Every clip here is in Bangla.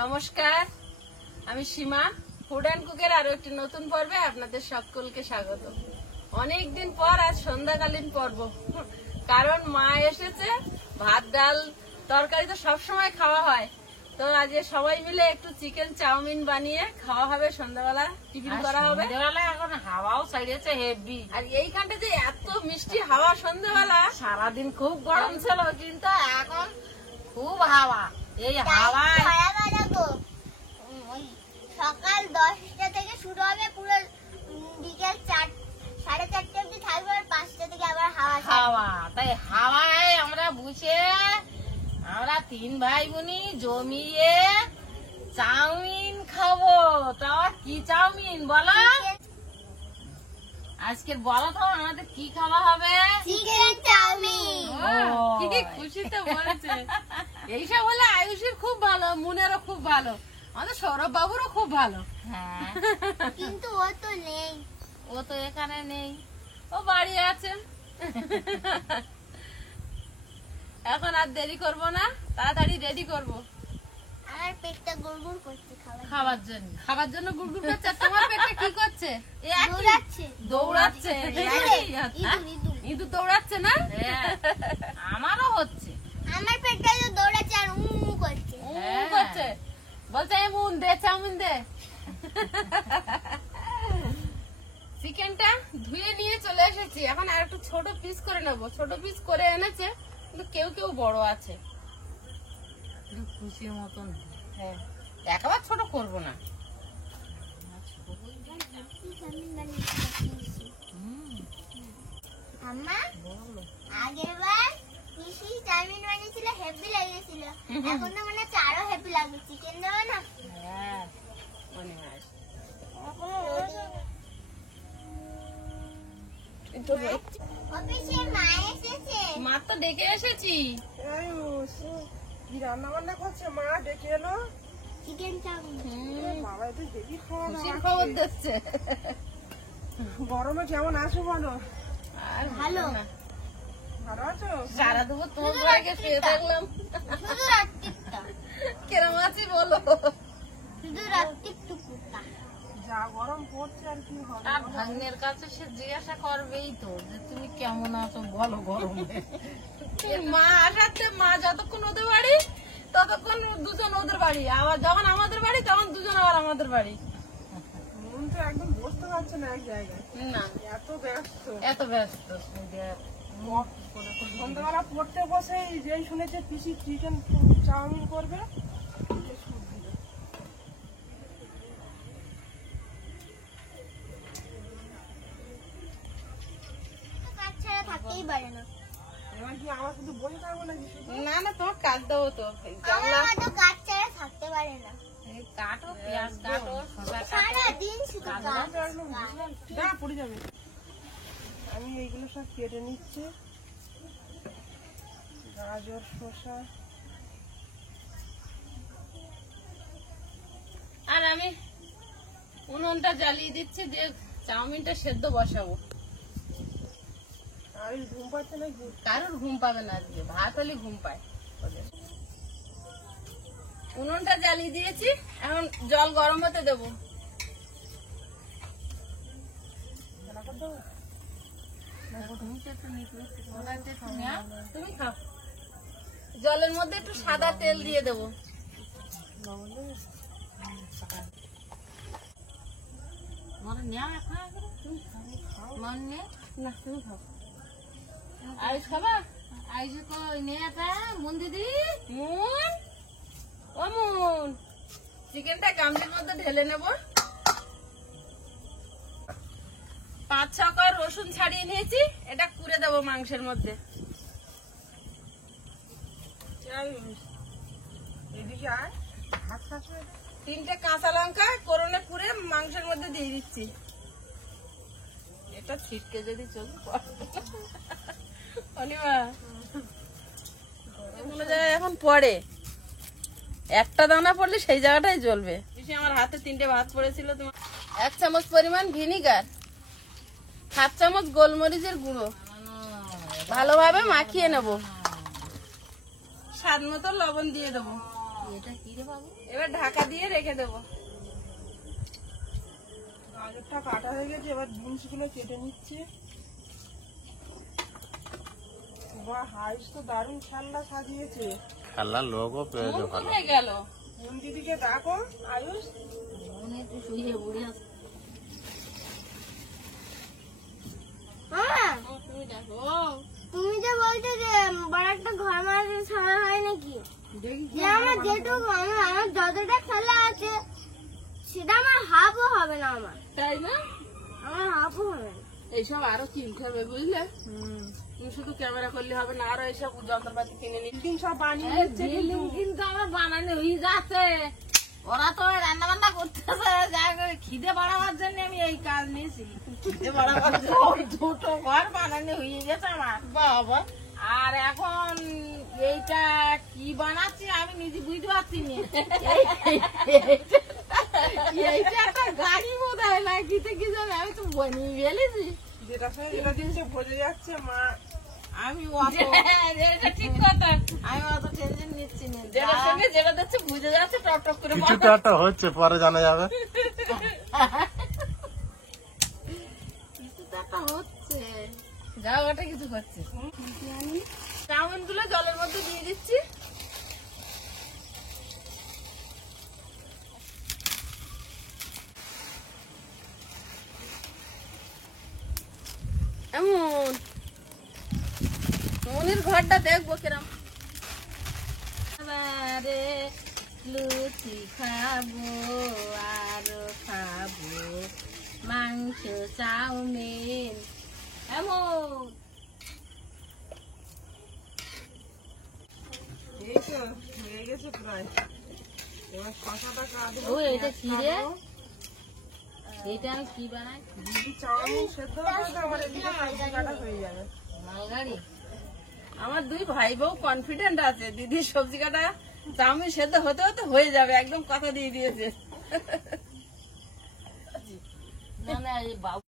নমস্কার, আমি সীমা। ফুড অ্যান্ড কুকের আরো একটি নতুন পর্বে আপনাদের সকলকে স্বাগত। অনেকদিন পর আজ সন্ধ্যাকালীন পর্ব, কারণ মা এসেছে। ভাত ডাল তরকারি তো সবসময় খাওয়া হয়, তো আজ সবাই মিলে একটু চিকেন চাউমিন বানিয়ে খাওয়া হবে। সন্ধ্যাবেলা টিফিন করা হবে। এখন হাওয়াও ছাড়িয়েছে হেভি, আর এইখানটা যে এত মিষ্টি হাওয়া সন্ধ্যাবেলা, সারাদিন খুব গরম ছিল, কিন্তু এখন খুব হাওয়া। এই হাওয়ায় সকাল 10টা থেকে শুরু হবে, পুরো বিকেল 4:30 অব্দি থাকবে, আর 5টা থেকে আবার হাওয়া হাওয়া। তাই হাওয়ায় আমরা বসে আমরা 3 ভাই বোনই জমিয়ে চাউমিন খাবো। তাও কি চাউমিন বলো? আজকের বলো তো আমাদের কি খাওয়া হবে? Chicken chow mein. কি কি খুশিতে বলছে। এইসব হলে আয়ুষের খুব ভালো, মুনেরও খুব ভালো, আমাদের সৌরভ বাবুরও খুব ভালো। হ্যাঁ, কিন্তু ও তো নেই। ও তো এখানে নেই, ও বাড়ি আছে। এখন আর দেরি করব না, তাড়াতাড়ি রেডি করব আমার পেটটা গুড়গুড় করছে খাবার জন্য। খাবার জন্য গুড়গুড় করছে। আর তোমার পেটে কি করছে? দৌড়াচ্ছে। দৌড়াচ্ছে। ইঁদুর দৌড়াচ্ছে না? হ্যাঁ, আমারও হচ্ছে। আমার পেটটা তো দৌড়াচ্ছে আর করছে। করছে, বলছে এমন দে চাউমিন দে। চিকেনটা ধুয়ে নিয়ে চলে এসেছি, এখন আর একটু ছোট পিস করে নেবো। ছোট পিস করে এনেছে, কিন্তু কেউ কেউ বড় আছে। খুশির মতন। হ্যাঁ, একেবারে ছোট করবো না। আম্মা, আগেরবার পিসি চাউমিন বানিয়েছিল, হেভি লেগেছিল। এখন তো মানে আরো হেভি লাগবে। চিকেন দেবে না? হ্যাঁ, মনে হয়। অফিসে মা এসেছে। মা তো ডেকে এসেছি। কি রান্না বান্না করছে মা? ডেকে এলো। Chicken chow mein. বাবা তো হেভি খাওয়া দাওয়া খুশির খবর দিচ্ছে। গরমে কেমন আছো বলো? আর ভালো। ভালো আছো? সারা দুপুর তোমার ঘরে শুয়ে থাকলাম। শুধু রাত্রিটা, কেরম আছি বলো? শুধু রাত্রিটুকুটা। যা গরম পড়ছে আর কি হবে। আর ভাগ্নের কাছে সে জিজ্ঞাসা করবেই তো যে তুমি কেমন আছো বলো গরমে। মা আসাতে মা যতক্ষণ ওদের বাড়ি ততক্ষণ দুজন ওদের বাড়ি, আবার যখন আমাদের বাড়ি তখন দুজন আবার আমাদের বাড়ি। মন তো একদম বসতে পারছে না এক জায়গায়, না, এত ব্যস্ত। এত ব্যস্ত। সন্ধ্যাবেলা পড়তে বসে যেই শুনেছে পিসি চিকেন চাউমিন করবে, কাজ ছাড়া থাকতেই পারে না। এবার কি আমার শুধু বসে থাকবো নাকি? শুধু না না, তোমার কাজ দেবো তো। আমার মা তো কাজ ছাড়া থাকতে পারে না। এই কাটো, পেঁয়াজ কাটো, শসা কাটো। সারাদিন শুধু কাজ। না পড়ে যাবে। আমি এইগুলো সব কেটে নিচ্ছি, গাজর শসা। আর আমি উনুনটা জ্বালিয়ে দিচ্ছি, যে চাউমিনটা সেদ্ধ বসাবো। আর এই ঘুম পাচ্ছে নাকি? কারোর ঘুম পাবে না আজকে, ভাত হলে ঘুম পায় ওদের। উনুনটা জ্বালিয়ে দিয়েছি, এখন জল গরম হতে দেবো। তুমি খাও। জলের মধ্যে একটু সাদা তেল দিয়ে দেবো। মনে নেও এখন মন নে না, তুমি খাও। আইস খাবা? আইসে তো নে এটা মন দিদি। মুন, ও মুন, চিকেনটা গামলির মধ্যে ঢেলে নেব। 5-6 কোয়া রসুন ছাড়িয়ে নিয়েছি, এটা কুড়ে দেবো মাংসের মধ্যে। এদিকে আয়, হাত কাছে। 3টে কাঁচা লঙ্কা কোরনে পুড়ে মাংসের মধ্যে দিয়ে দিচ্ছি। এটা ছিটকে যদি চলবে অনিমা, এগুলো জায়গায় এখন পড়ে, একটা দানা পড়লে সেই জায়গাটাই জ্বলবে। আমার হাতে 3টে ভাত পড়েছিল। তোমার 1 চামচ পরিমাণ ভিনিগার, 7 চামচ গোলমরিচের গুঁড়ো, ভালোভাবে মাখিয়ে নেব। স্বাদ মতো লবণ দিয়ে দেবো। এটা কি রে বাবু? এবার ঢাকা দিয়ে রেখে দেবো। গাজরটা কাটা হয়ে গেছে, এবার বিনস গুলো কেটে নিচ্ছে। বাহ, হাইস তো দারুণ খেলনা সাজিয়েছে। খেলার লোকও পেয়েছে মন ভালো। কোথায় গেল? কোন দিদিকে ডাকো আয়ুষ। মনে একটু শুয়ে বুড়ি আছে। হ্যাঁ, তুমি দেখো। তুমি যে বলছো যে বড় একটা ঘর মারার সময় হয় নাকি, যে আমার যেটুকু আমার যতটা খেলা আছে সেটা আমার হাফও হবে না, তাই না? আমার হাফও হবে না। এইসব আরো কিনতে হবে বুঝলে। তুমি শুধু ক্যামেরা করলে হবে না, আরো এইসব যন্ত্রপাতি কিনে নিতে। বিল্ডিং সব বানিয়ে এই দিচ্ছে বিল্ডিং কিন্তু আমার বানানো হয়ে যাচ্ছে। ওরা তো রান্না বান্না করতেছে, যাই হোক, খিদে বাড়াবার জন্য আমি এই কাজ নিয়েছি। খিদে বাড়াবার জন্য ওই দুটো ঘর বানানো হয়ে গেছে আমার। বাবা, আর এখন এইটা কি বানাচ্ছি আমি নিজে বুঝতে পারছি না। এইটা একটা গাড়ি বোধ হয় না, কিতে কি জানি, আমি তো বানিয়ে ফেলেছি। যেটা সঙ্গে যেটা দিচ্ছে বোঝা যাচ্ছে মা। আমি অত এটা ঠিক কথা। আমি অত টেনশন নিচ্ছি না। যেটার সঙ্গে যেটা দিচ্ছে বুঝে যাচ্ছে, টপ টপ করে কিছু তো একটা হচ্ছে, পরে জানা যাবে। কিছু তো একটা হচ্ছে। যাও, ওটা কিছু করছে। চাউমিন গুলো জলের মধ্যে দিয়ে দিচ্ছি। এমন মনির ঘরটা দেখবো কিরম। এবারে লুচি খাবো আর খাবো মাংস চাউমিন। এমন এই তো হয়ে গেছে প্রায়। এবার শশাটা কাটবো। ও, এটা কি রে? এটা আমি কি বানাই? দিদি চাউমিন সেদ্ধ করতে আমার এদিকে সবজি কাটা হয়ে যাবে। মালগাড়ি। আমার দুই ভাই বউ কনফিডেন্ট আছে, দিদি সবজি কাটা চাউমিন সেদ্ধ হতে হতে হয়ে যাবে, একদম কথা দিয়ে দিয়েছে। না না, এই বাবু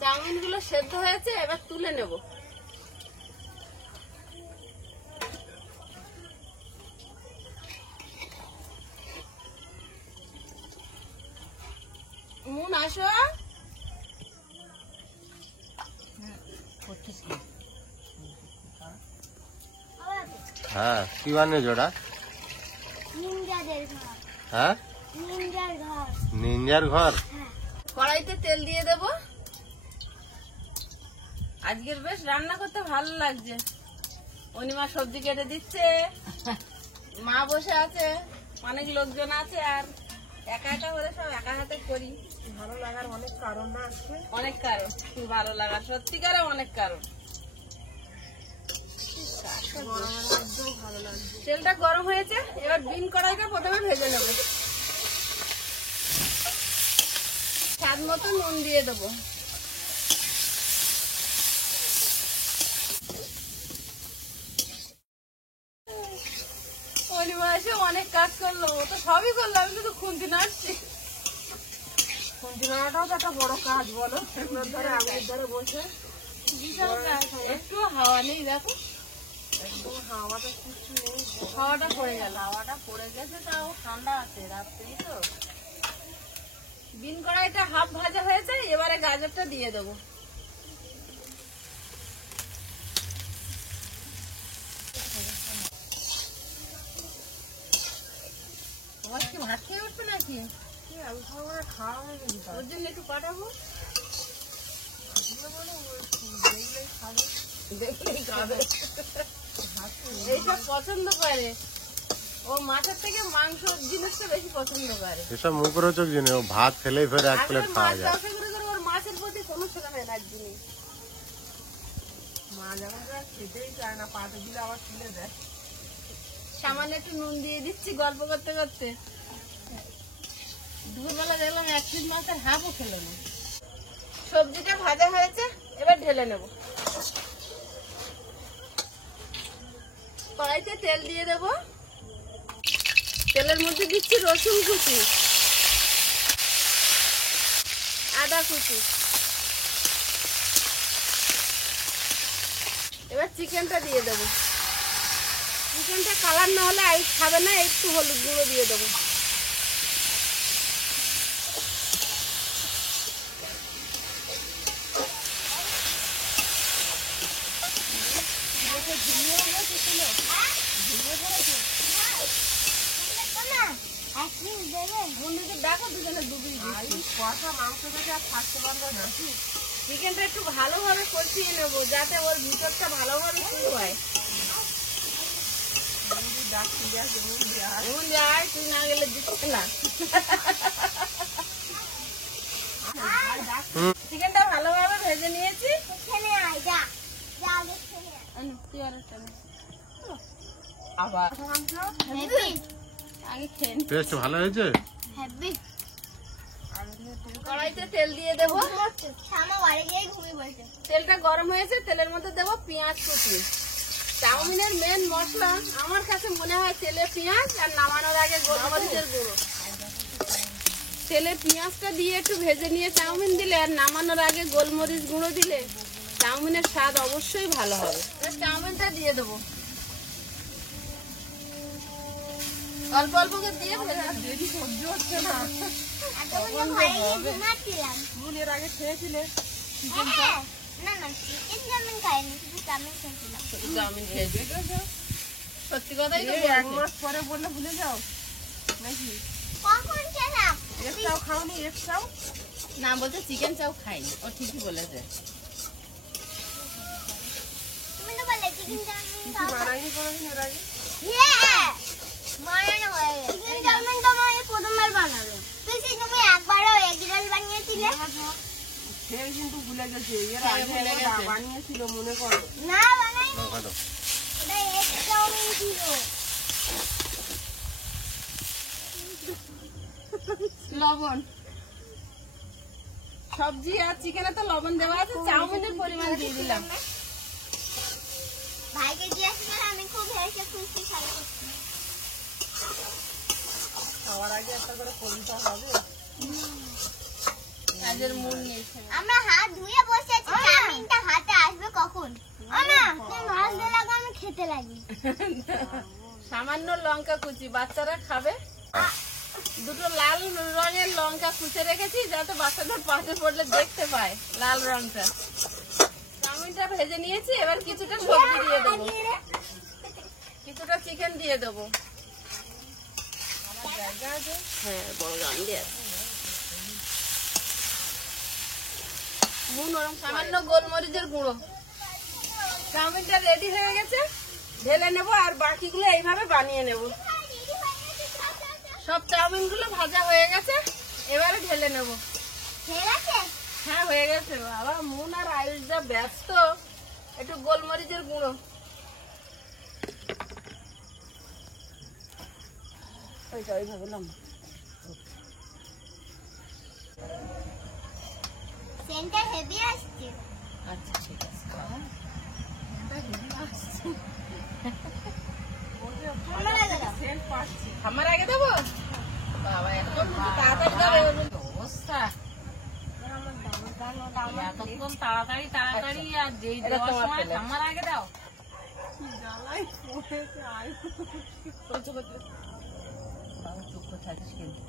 চাউমিন গুলো সেদ্ধ হয়েছে, এবার তুলে নেব। মুন আসো। করছিস কি? হ্যাঁ, কি বানিয়েছো ওটা? নিনজাদের ঘর, হ্যাঁ, নিনজার ঘর। নিনজার ঘর। কড়াইতে তেল দিয়ে দেব। আজকের বেশ রান্না করতে ভালো লাগছে। অনিমা সবজি কেটে দিচ্ছে, মা বসে আছে, অনেক লোকজন আছে, আর একা একা করে সব একা হাতে করি। ভালো লাগার অনেক কারণ আছে। অনেক কারণ, ভালো লাগার সত্যিকারে অনেক কারণ। গরমের মধ্যেও ভালো লাগছে। তেলটা গরম হয়েছে, এবার বিন কড়াইটা প্রথমে ভেজে নেব। স্বাদ মতো নুন দিয়ে দেবো। অনিমা এসে অনেক কাজ করলো, ও তো সবই করলো, আমি শুধু খুন্তি নাড়ছি। খুন্তি নাড়াটাও তো একটা বড় কাজ, বলো। এগুলোর ধরে আগুনের ধরে বসে বিশাল কাজ, একটু হাওয়া নেই, দেখো একদম হাওয়াটা কিচ্ছু নেই। হাওয়াটা পড়ে গেল। হাওয়াটা পড়ে গেছে, তাও ঠান্ডা আছে রাত্রি তো। বিন কড়াইটা হাফ ভাজা হয়েছে, এবারে গাজরটা দিয়ে দেবো। তোমার কি ভাত খেয়ে উঠবে নাকি? কি আমি সবাই খাওয়া হয়ে গেছে তার। ওর জন্য একটু পাঠাবো। দেখলেই খাবে। এইসব পছন্দ করে, ও মাছের থেকে মাংস জিনিসটা বেশি পছন্দ করে। এসব মুখরোচক জিনিস, ও ভাত খেলেই ফের এক প্লেট আগের খাওয়া মাছ যায়। ব্যবসা করে করে ওর মাছের প্রতি কোনো ছোটা এনার্জি নেই। মা যখন তো আর খেতেই চায় না, পাতে দিলে আবার তুলে দেয়। সামান্য একটু নুন দিয়ে দিচ্ছি গল্প করতে করতে। দুপুরবেলা দেখলাম এক পিস মাছের হাফও খেলো না। সবজিটা ভাজা হয়েছে, এবার ঢেলে নেব। কড়াইতে তেল দিয়ে দেব। তেলের মধ্যে দিচ্ছি রসুন কুচি, আদা কুচি। এবার চিকেনটা দিয়ে দেবো। চিকেনটা কালার না হলে আইস খাবে না, একটু হলুদ গুঁড়ো দিয়ে দেবো। দেখো দুজনে ডুবি কষা মাংস থেকে আর থাকতে পারবে না। চিকেনটা একটু ভালোভাবে কষিয়ে নেবো যাতে ওর ভিতরটা ভালোভাবে শুরু হয়। এমন যায় তুই না গেলে দিচ্ছে না। চিকেনটা ভালোভাবে ভেজে নিয়েছি। আবার আগে খেয়ে নি। টেস্ট ভালো হয়েছে? কড়াইতে তেল দিয়ে দেবো। তেলটা গরম হয়েছে, তেলের মধ্যে দেবো পেঁয়াজ কুচি। চাউমিনের মেন মশলা আমার কাছে মনে হয় তেলে পেঁয়াজ আর নামানোর আগে গোলমরিচের গুঁড়ো। তেলে পেঁয়াজটা দিয়ে একটু ভেজে নিয়ে চাউমিন দিলে আর নামানোর আগে গোলমরিচ গুঁড়ো দিলে চাউমিনের স্বাদ অবশ্যই ভালো হবে। চাউমিনটা দিয়ে দেবো অল্প অল্প করে দিয়ে বেশি সহ্য হচ্ছে না। এর আগে খেয়েছিলে চাউমিন খেয়েছি, সত্যি কথাই তো এক মাস পরে বললে ভুলে যাও নাকি? একটাও খাওনি? একটাও না বলতে চিকেন চাও খাইনি, ও ঠিকই বলেছে। বানাইনি কোনোদিন এর আগে? প্রথমবার বানালো তুই সেই তুমি একবারও এগ রোল বানিয়েছিলে? সে কিন্তু ভুলে গেছে, এর হ্যাঁ, আগে ভুলে একবার গেছে। বানিয়েছিল মনে করো। না বানাইনি, খাটো। ওটা এগ চাউমিন ছিল। লবণ, সবজি আর চিকেনে তো লবণ দেওয়া আছে, চাউমিনের পরিমাণ দিয়ে দিলাম। ভাইকে দিয়েছিলাম, আমি খুব হেসে খুশি খালি করছি। খাওয়ার আগে একটা করে কবিতা হবে। কাজের মূল নিয়েছে। আমরা হাত ধুয়ে বসে আছি, চাউমিনটা হাতে আসবে কখন? আমা তুমি মাছ দিয়ে লাগো, আমি খেতে লাগি। সামান্য লঙ্কা কুচি, বাচ্চারা খাবে। দুটো লাল রঙের লঙ্কা কুচে রেখেছি যাতে বাচ্চাদের পাশে পড়লে দেখতে পায় লাল রংটা। চাউমিনটা ভেজে নিয়েছি, এবার কিছুটা সবজি দিয়ে দেবো, কিছুটা চিকেন দিয়ে দেবো। হ্যাঁ, বড় গান দিয়ে আছে। সামান্য গোলমরিচের গুঁড়ো। চাউমিনটা রেডি হয়ে গেছে, ঢেলে নেবো আর বাকিগুলো এইভাবে বানিয়ে নেব। সব চাউমিন গুলো ভাজা হয়ে গেছে, এবারে ঢেলে নেব। ঠিক আছে, হ্যাঁ হয়ে গেছে। বাবা মুন আর আয়ুষ যা ব্যস্ত, একটু গোলমরিচের গুঁড়ো। ওইটা ওইভাবে লম্বা। সেন্টার হেভি আসছে। আচ্ছা ঠিক আছে। আমার আগে দেবো? বাবা একদম তাড়াতাড়ি দেবে অবস্থা। এতক্ষণ তাড়াতাড়ি তাড়াতাড়ি আর যেই দেওয়ার সময় আমার আগে দাও। জ্বালাই পড়েছে আয়। বাবা চুপ করে থাকিস কিন্তু।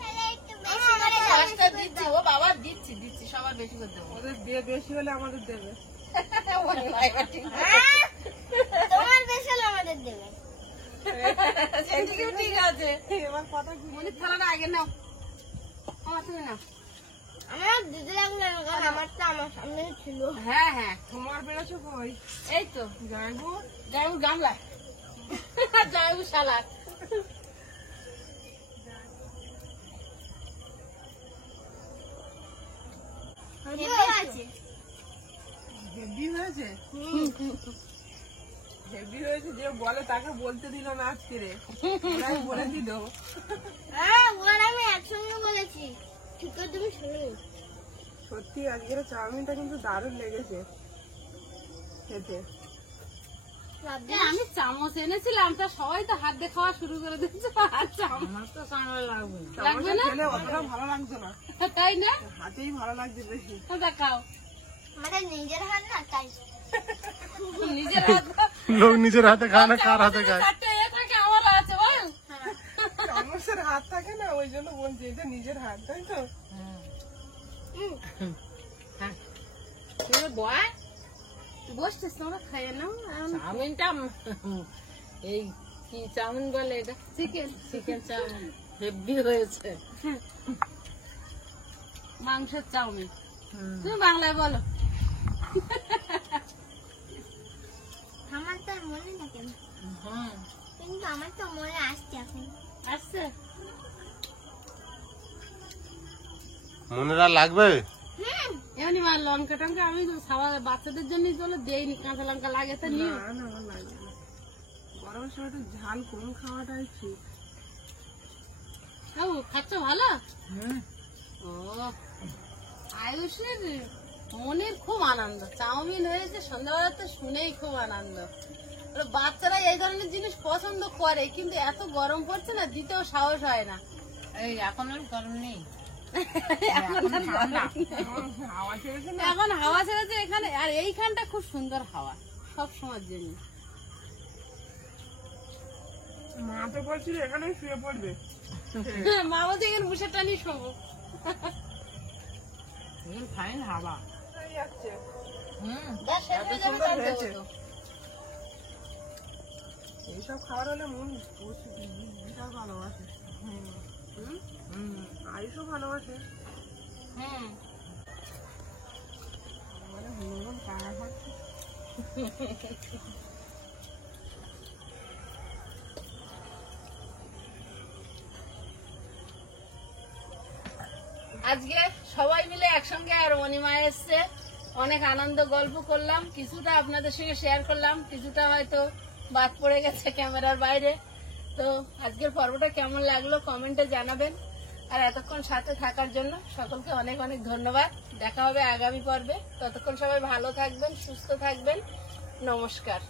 তাহলে একটু বেশি করে দাও। পাঁচটা দিচ্ছি, ও বাবা দিচ্ছি দিচ্ছি, সবার বেশি করে দেবো। ওদের দিয়ে বেশি হলে আমাদের দেবে। হ্যাঁ, তোমার বেশি হলে আমাদের দেবে। সেদিকেও ঠিক আছে। এবার কথা কি মনির থালাটা আগে নাও, আমার তুমি নাও। আমার দিতে লাগলো না, কারণ আমারটা আমার সামনে ছিল। হ্যাঁ হ্যাঁ, তোমার বেরোছো কই? এই তো যাইবো জয়বু গামলা, জয়বু সালাদ। হেভি আছে। হেভি হয়েছে। হেভি হয়েছে যে বলে তাকে বলতে দিল না আজকে রে, ওরাই বলে দিল। হ্যাঁ, ওর আমি একসঙ্গে বলেছি। ঠিক করে তুমি শুনো। সত্যি আজকের চাউমিনটা কিন্তু দারুণ লেগেছে খেতে। আমি চামচ এনেছিলাম, তা সবাই তো হাত দিয়ে খাওয়া শুরু করে দিচ্ছে আর চামচ আমার তো চামড়া লাগবে না। লাগবে না? খেলে অতটা ভালো লাগতো না, তাই না? হাতেই ভালো লাগছে বেশি। দেখাও আমাদের নিজের হাত না তাই নিজের হাত লোক নিজের হাতে খায় না, কার হাতে খায়? চারটে এ থাকে আমার আছে বল। চামচের হাত থাকে না, ওই জন্য বলছি এটা নিজের হাত, তাই তো? তুমি বয় বসছিস তোমরা খাইয়ে নাও। চাউমিনটা এই কি চাউমিন বলে এটা? চিকেন চিকেন চাউমিন হেভি হয়েছে। মাংসের চাউমিন। তুমি বাংলায় বলো। আমার তো আর মনে থাকে না, হুম কিন্তু আমার তো মনে আসছে এখন। আসছে? মনেরা লাগবে? এমনি মা লঙ্কা টঙ্কা আমি খাওয়া বাচ্চাদের জন্য চলো দেইনি, কাঁচা লঙ্কা লাগে তো নিও। না না, আমার লাগবে না। গরমের সময় তো ঝাল কম খাওয়াটাই ঠিক। ও খাচ্ছ ভালো? হুম ও আয়ুষের মনের খুব আনন্দ, চাউমিন হয়েছে সন্ধ্যাবেলা তো শুনেই খুব আনন্দ। ওরা বাচ্চারা এই ধরনের জিনিস পছন্দ করে, কিন্তু এত গরম পড়ছে না, দিতেও সাহস হয় না। এই এখন আর গরম নেই। হাওয়া ছেড়েছে না, এখন হাওয়া ছেড়েছে এখানে, আর এইখানটা খুব সুন্দর হাওয়া সব সময়ের জন্য। মা তো বলছিল এখানেই শুয়ে পড়বে। মা বলছে এখানে বসে টানি শোবো। ফাইন হাওয়া। এই যাচ্ছে। হুম এত সুন্দর হয়েছে। এইসব খাবার হলে মন বিশাল ভালোবাসে। আয়ুষও ভালোবাসে। হুম মানে হনুমান কানা খাচ্ছে। আজকে সবাই মিলে একসঙ্গে আর অনিমা এসছে, অনেক আনন্দ গল্প করলাম, কিছুটা আপনাদের সঙ্গে শেয়ার করলাম, কিছুটা হয়তো বাদ পড়ে গেছে ক্যামেরার বাইরে। তো আজকের পর্বটা কেমন লাগলো কমেন্টে জানাবেন, আর এতক্ষণ সাথে থাকার জন্য সকলকে অনেক অনেক ধন্যবাদ। দেখা হবে আগামী পর্বে, ততক্ষণ সবাই ভালো থাকবেন, সুস্থ থাকবেন। নমস্কার।